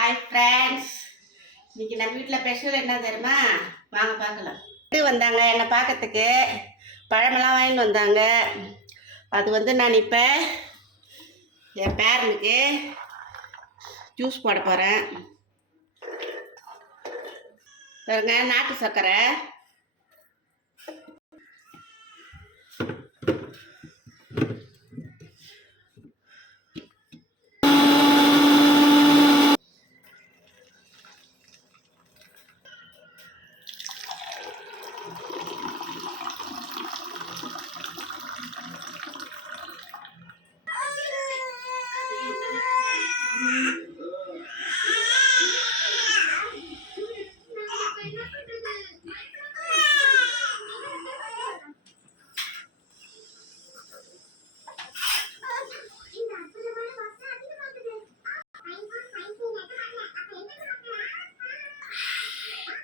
Hi friends, இன்னைக்கு நம்ம வீட்டில் ஸ்பெஷல் என்ன தெரியுமா? வாங்க பார்க்கலாம். வந்தாங்க என்னை பார்க்கறதுக்கு, பழமெல்லாம் வாங்கிட்டு வந்தாங்க. அது நான் இப்போ என் பேரனுக்கு ஜூஸ் போட போகிறேன். பாருங்க, நாட்டு சர்க்கரை,